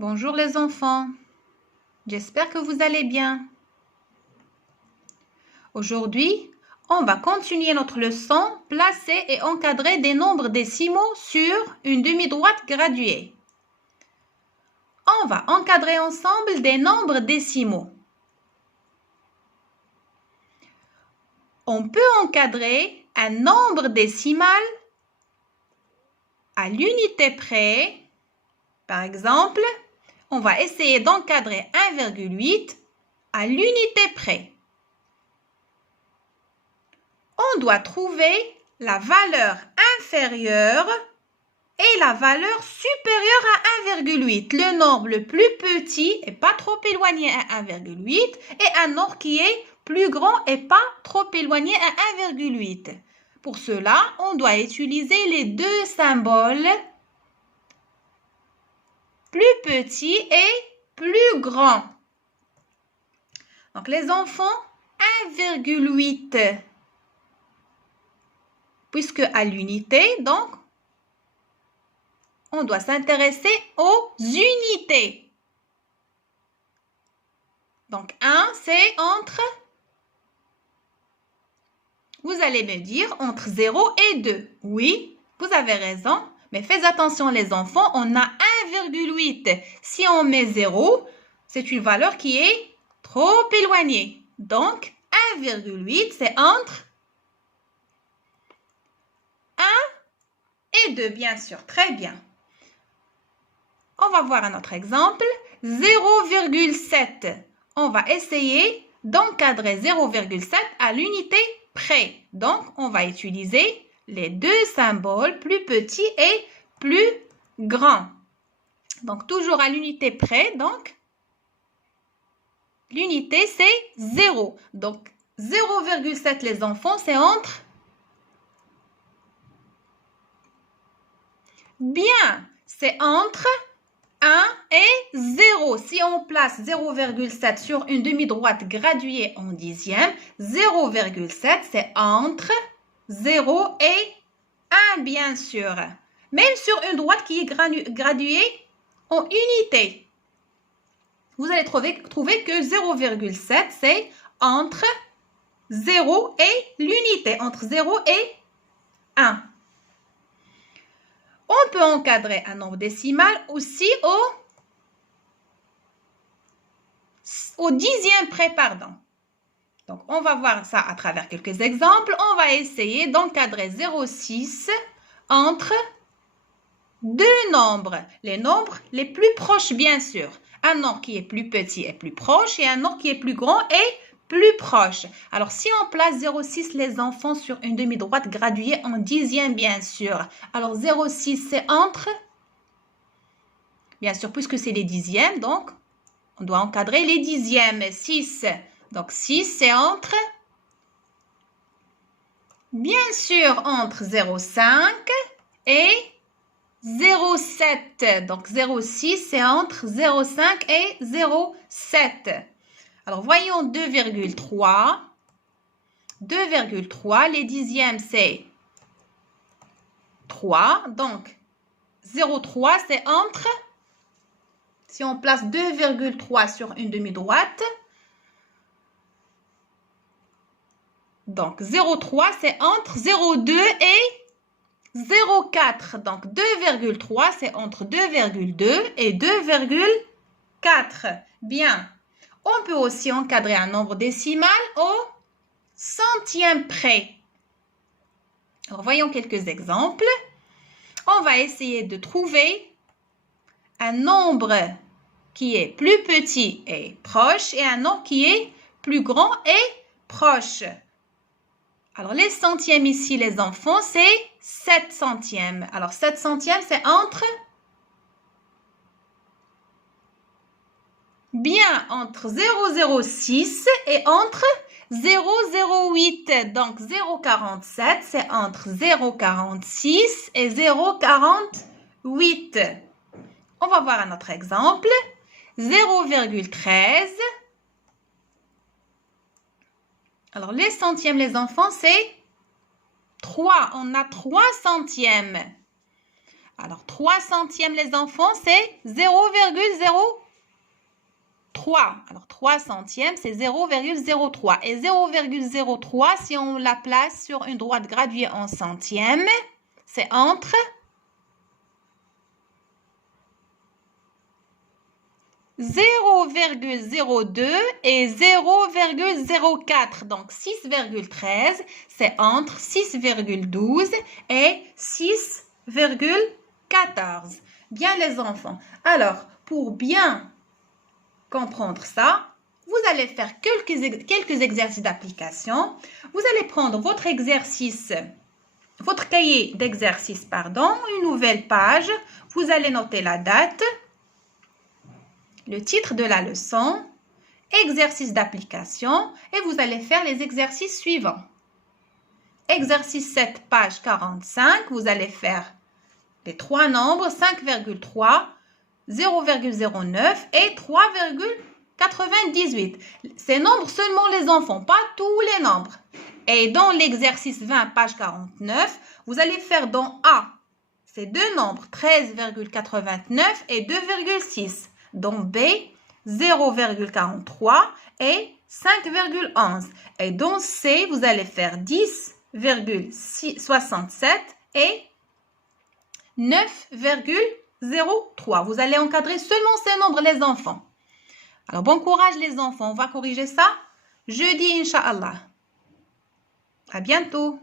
Bonjour les enfants, j'espère que vous allez bien. Aujourd'hui, on va continuer notre leçon placer et encadrer des nombres décimaux sur une demi-droite graduée. On va encadrer ensemble des nombres décimaux. On peut encadrer un nombre décimal à l'unité près. Par exemple, on va essayer d'encadrer 1,8 à l'unité près. On doit trouver la valeur inférieure et la valeur supérieure à 1,8. Le nombre le plus petit et pas trop éloigné à 1,8 et un nombre qui est plus grand et pas trop éloigné à 1,8. Pour cela, on doit utiliser les deux symboles plus petit et plus grand. Donc les enfants, 1,8. Puisque à l'unité, donc, on doit s'intéresser aux unités. Donc 1, c'est entre, vous allez me dire, entre 0 et 2. Oui, vous avez raison, mais faites attention les enfants, on a 1,8. Si on met 0, c'est une valeur qui est trop éloignée. Donc 1,8, c'est entre 1 et 2, bien sûr. Très bien. On va voir un autre exemple. 0,7. On va essayer d'encadrer 0,7 à l'unité près. Donc, on va utiliser les deux symboles plus petit et plus grand. Donc, toujours à l'unité près. Donc, l'unité, c'est 0. Donc, 0,7 les enfants, c'est entre... Bien, c'est entre 1 et 0. Si on place 0,7 sur une demi-droite graduée en dixième, 0,7 c'est entre 0 et 1 bien sûr. Même sur une droite qui est graduée en unité. Vous allez trouver que 0,7 c'est entre 0 et l'unité, entre 0 et 1. On peut encadrer un nombre décimal aussi au dixième près, pardon. Donc, on va voir ça à travers quelques exemples. On va essayer d'encadrer 0,6 entre deux nombres. Les nombres les plus proches, bien sûr. Un nombre qui est plus petit est plus proche et un nombre qui est plus grand est plus proche. Alors, si on place 0,6 les enfants sur une demi-droite graduée en dixième, bien sûr. Alors, 0,6 c'est entre, bien sûr, puisque c'est les dixièmes, donc, on doit encadrer les dixièmes. 6. Donc, 6, c'est entre, bien sûr, entre 0,5 et 0,7. Donc, 0,6, c'est entre 0,5 et 0,7. Alors, voyons 2,3. 2,3, les dixièmes, c'est 3. Donc, 0,3, c'est entre, si on place 2,3 sur une demi-droite, donc 0,3, c'est entre 0,2 et 0,4. Donc 2,3, c'est entre 2,2 et 2,4. Bien. On peut aussi encadrer un nombre décimal au centième près. Alors, voyons quelques exemples. On va essayer de trouver un nombre qui est plus petit et proche et un nombre qui est plus grand et proche. Alors, les centièmes ici, les enfants, c'est 7 centièmes. Alors, 7 centièmes, c'est entre... Bien, entre 0,06 et entre 0,08. Donc, 0,47, c'est entre 0,46 et 0,48. On va voir un autre exemple. 0,13. Alors, les centièmes, les enfants, c'est 3. On a 3 centièmes. Alors, 3 centièmes, les enfants, c'est 0,03. Alors, 3 centièmes, c'est 0,03. Et 0,03, si on la place sur une droite graduée en centièmes, c'est entre 0,02 et 0,04. Donc, 6,13, c'est entre 6,12 et 6,14. Bien, les enfants. Alors, pour bien comprendre ça, vous allez faire quelques exercices d'application. Vous allez prendre votre cahier d'exercice, une nouvelle page. Vous allez noter la date, le titre de la leçon, exercice d'application et vous allez faire les exercices suivants. Exercice 7, page 45, vous allez faire les trois nombres 5,3, 0,09 et 3,98. Ces nombres seulement les enfants, pas tous les nombres. Et dans l'exercice 20, page 49, vous allez faire dans A, ces deux nombres, 13,89 et 2,6. Dans B, 0,43 et 5,11. Et dans C, vous allez faire 10,67 et 9,03. Vous allez encadrer seulement ces nombres, les enfants. Alors, bon courage, les enfants. On va corriger ça jeudi, Inch'Allah. À bientôt.